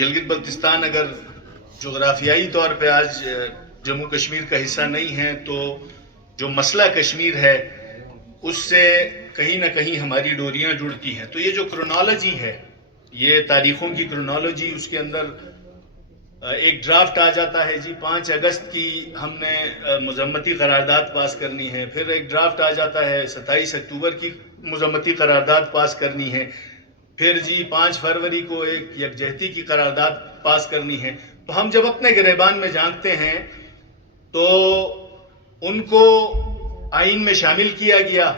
گلگت بلتستان اگر جغرافیائی طور پہ آج جموں کشمیر کا حصہ نہیں ہے تو جو مسئلہ کشمیر ہے اس سے کہیں نہ کہیں ہماری ڈوریاں جڑتی ہیں. تو یہ جو کرونالوجی ہے، یہ تاریخوں کی کرونالوجی، اس کے اندر ایک ڈرافٹ آ جاتا ہے جی 5 اگست کی ہم نے مذمتی قرارداد پاس کرنی ہے، پھر ایک ڈرافٹ آ جاتا ہے 27 اکتوبر کی مذمتی قرارداد پاس کرنی ہے، پھر جی 5 فروری کو ایک یکجہتی کی قرارداد پاس کرنی ہے. تو ہم جب اپنے گریبان میں جھانکتے ہیں تو ان کو آئین میں شامل کیا گیا.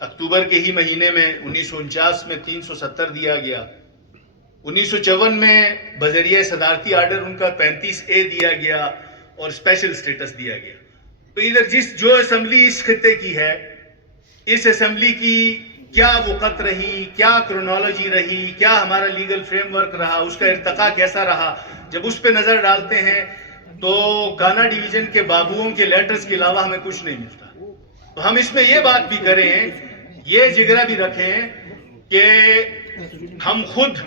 اکتوبر کے ہی مہینے میں 1949 میں 370 دیا گیا. 1954 میں بذریعہ صدارتی آرڈر ان کا 35A دیا گیا اور اسپیشل سٹیٹس دیا گیا. تو ادھر جو اسمبلی اس خطے کی ہے، اس اسمبلی کی کیا وقت رہی، کیا کرونالوجی رہی، کیا ہمارا لیگل فریم ورک رہا، اس کا ارتقا کیسا رہا، جب اس پہ نظر ڈالتے ہیں تو گانا ڈویژن کے بابوؤں کے لیٹرز کے علاوہ ہمیں کچھ نہیں ملتا. تو ہم اس میں یہ بات بھی کریں، یہ جگرہ بھی رکھیں کہ ہم خود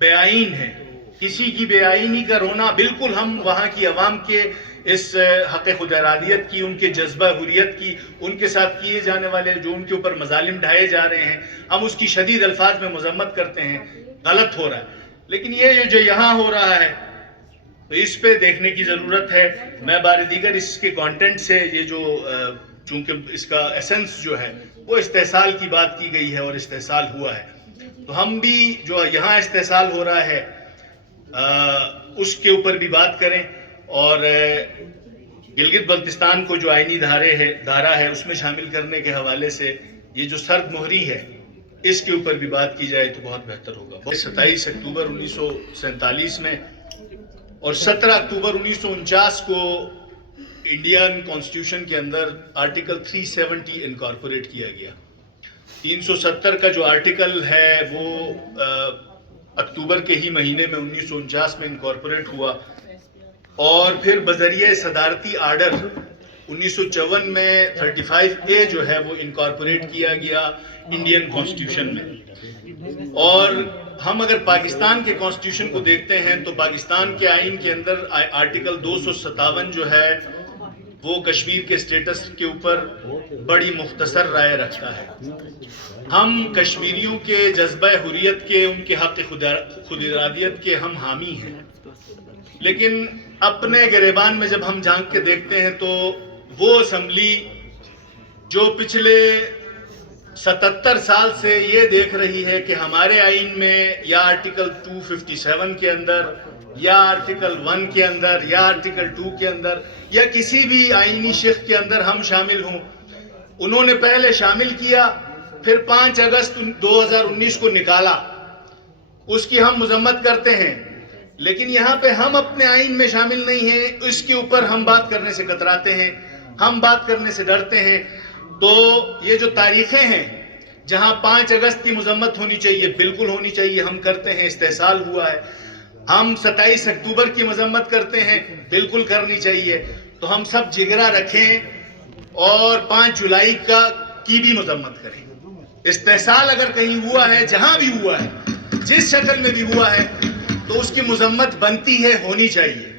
بے آئین ہیں. کسی کی بے آئینی کا رونا بالکل ہم وہاں کی عوام کے اس حق خود ارادیت کی، ان کے جذبہ حریت کی، ان کے ساتھ کیے جانے والے جو ان کے اوپر مظالم ڈھائے جا رہے ہیں، ہم اس کی شدید الفاظ میں مذمت کرتے ہیں. غلط ہو رہا ہے. لیکن یہ جو یہاں ہو رہا ہے تو اس پہ دیکھنے کی ضرورت ہے. میں بار دیگر اس کے کانٹینٹ سے یہ جو چونکہ اس کا ایسنس جو ہے وہ استحصال کی بات کی گئی ہے اور استحصال ہوا ہے، تو ہم بھی جو یہاں استحصال ہو رہا ہے اس کے اوپر بھی بات کریں، اور گلگت بلتستان کو جو آئینی دھارا ہے اس میں شامل کرنے کے حوالے سے یہ جو سرد مہری ہے اس کے اوپر بھی بات کی جائے تو بہت بہتر ہوگا. 27 اکتوبر 1947 میں اور 17 اکتوبر 1949 کو انڈین کانسٹیٹیوشن کے اندر آرٹیکل 370 انکارپوریٹ کیا گیا. 370 کا جو آرٹیکل ہے وہ اکتوبر کے ہی مہینے میں 1949 میں انکارپوریٹ ہوا، اور پھر بذریعہ صدارتی آرڈر 1954 میں 35A جو ہے وہ انکارپوریٹ کیا گیا انڈین کانسٹیٹیوشن میں. اور ہم اگر پاکستان کے کانسٹیٹیوشن کو دیکھتے ہیں تو پاکستان کے آئین کے اندر آرٹیکل 257 جو ہے وہ کشمیر کے سٹیٹس کے اوپر بڑی مختصر رائے رکھتا ہے. ہم کشمیریوں کے جذبہ حریت کے، ان کے حق خود ارادیت کے ہم حامی ہیں، لیکن اپنے گریبان میں جب ہم جھانک کے دیکھتے ہیں تو وہ اسمبلی جو پچھلے 77 سال سے یہ دیکھ رہی ہے کہ ہمارے آئین میں یا آرٹیکل 257 کے اندر یا آرٹیکل 1 کے اندر یا آرٹیکل 2 کے اندر یا کسی بھی آئینی شق کے اندر ہم شامل ہوں، انہوں نے پہلے شامل کیا، پھر 5 اگست 2019 کو نکالا، اس کی ہم مذمت کرتے ہیں. لیکن یہاں پہ ہم اپنے آئین میں شامل نہیں ہیں، اس کے اوپر ہم بات کرنے سے کتراتے ہیں، ہم بات کرنے سے ڈرتے ہیں. تو یہ جو تاریخیں ہیں جہاں 5 اگست کی مذمت ہونی چاہیے بالکل ہونی چاہیے، ہم کرتے ہیں، استحصال ہوا ہے. ہم 27 اکتوبر کی مذمت کرتے ہیں، بالکل کرنی چاہیے. تو ہم سب جگرہ رکھیں اور 5 جولائی کی بھی مذمت کریں. استحصال اگر کہیں ہوا ہے، جہاں بھی ہوا ہے، جس شکل میں بھی ہوا ہے، تو اس کی مذمت بنتی ہے، ہونی چاہیے.